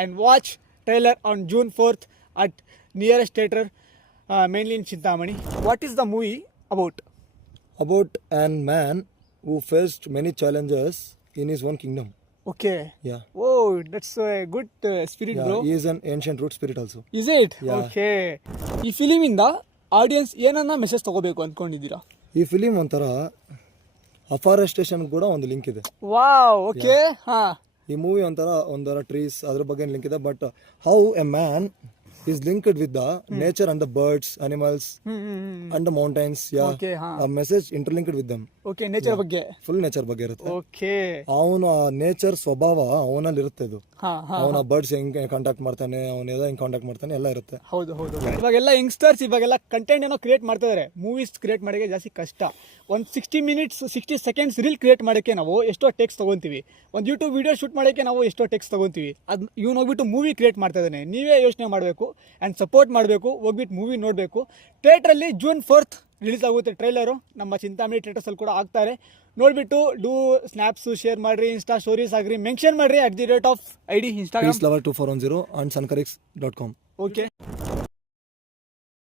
and watch trailer on June 4th at nearest theatre, mainly in Chintamani. What is the movie about? About an man who faced many challenges in his own kingdom. Okay. Yeah. Oh, that's a good spirit, Yeah, bro. he is an ancient root spirit also. Is it? Yeah. Okay. ಈ ಫಿಲಿಮಿಂದ audience ಏನನ್ನ message ತಗೋಬೇಕು ಅಂದ್ಕೊಂಡಿದ್ದೀರಾ? ಈ film ಒಂಥರ afforestation ಕೂಡ ಒಂದು link ಇದೆ. Wow, okay. ಹಾ. ಈ ಮೂವಿ ಒಂಥರ ಟ್ರೀಸ್ ಅದ್ರ ಬಗ್ಗೆ ಲಿಂಕ್ ಇದೆ. But how A man is linked with the nature and the birds, animals and the mountains. Yeah. Okay, a message interlinked with them. Okay, nature ಬಗ್ಗೆ. Full nature ಬಗ್ಗೆ ಇರುತ್ತೆ. Okay. ಅವನ nature ಸ್ವಭಾವ ಅವನಲ್ಲಿ ಇರುತ್ತೆ. ಇದು ಹಾ ಹಾ. ಅವನ ಬರ್ಡ್ಸ್ ಹೆಂಗ್ ಕಾಂಟ್ಯಾಕ್ಟ್ ಮಾಡ್ತಾನೆ, ಅವನೆಲ್ಲ ಹೆಂಗ್ ಕಾಂಟ್ಯಾಕ್ಟ್ ಮಾಡ್ತಾನೆ, ಎಲ್ಲ ಇರುತ್ತೆ. ಹೌದು ಹೌದು. ಇವಾಗೆಲ್ಲ ಯಂಗ್ಸ್ಟರ್ಸ್ ಇವಾಗೆಲ್ಲ ಕಂಟೆಂಟ್ ಏನೋ ಕ್ರಿಯೇಟ್ ಮಾಡ್ತಾ ಇದಾರೆ. ಮೂವೀಸ್ ಕ್ರಿಯೇಟ್ ಮಾಡೋಕೆ ಜಾಸ್ತಿ ಕಷ್ಟ. ಒಂದು 60 ಮಿನಿಟ್ಸ್ 60 ಸೆಕೆಂಡ್ಸ್ ರೀಲ್ ಕ್ರಿಯೇಟ್ ಮಾಡೋಕ್ಕೆ ನಾವು ಎಷ್ಟೋ ಟೆಕ್ಸ್ಟ್ ತೊಗೊತೀವಿ. ಒಂದು ಯೂಟ್ಯೂಬ್ ವಿಡಿಯೋ ಶೂಟ್ ಮಾಡೋಕ್ಕೆ ನಾವು ಎಷ್ಟೋ ಟೆಕ್ಸ್ಟ್ ತೊಗೊತೀವಿ. ಅದು ಇವ್ನು ಹೋಗ್ಬಿಟ್ಟು ಮೂವಿ ಕ್ರಿಯೇಟ್ ಮಾಡ್ತಾ ಇದ್ದಾನೆ. ನೀವೇ ಯೋಚನೆ ಮಾಡಬೇಕು ಆ್ಯಂಡ್ ಸಪೋರ್ಟ್ ಮಾಡಬೇಕು. ಹೋಗ್ಬಿಟ್ಟು ಮೂವಿ ನೋಡಬೇಕು. ಥಿಯೇಟ್ರಲ್ಲಿ June 4th ರಿಲೀಸ್ ಆಗುತ್ತೆ ಟ್ರೈಲರು. ನಮ್ಮ ಚಿಂತಾಮಣಿ ಥಿಯೇಟರ್ಸಲ್ಲಿ ಕೂಡ ಆಗ್ತಾರೆ. ನೋಡಿಬಿಟ್ಟು ಡೂ ಸ್ನ್ಯಾಪ್ಸು ಶೇರ್ ಮಾಡಿರಿ, ಇನ್ಸ್ಟಾ ಸ್ಟೋರೀಸ್ ಆಗಿರಿ, ಮೆನ್ಷನ್ ಮಾಡಿರಿ @ID Instagram peacelover2410 and suncarix.com. Okay.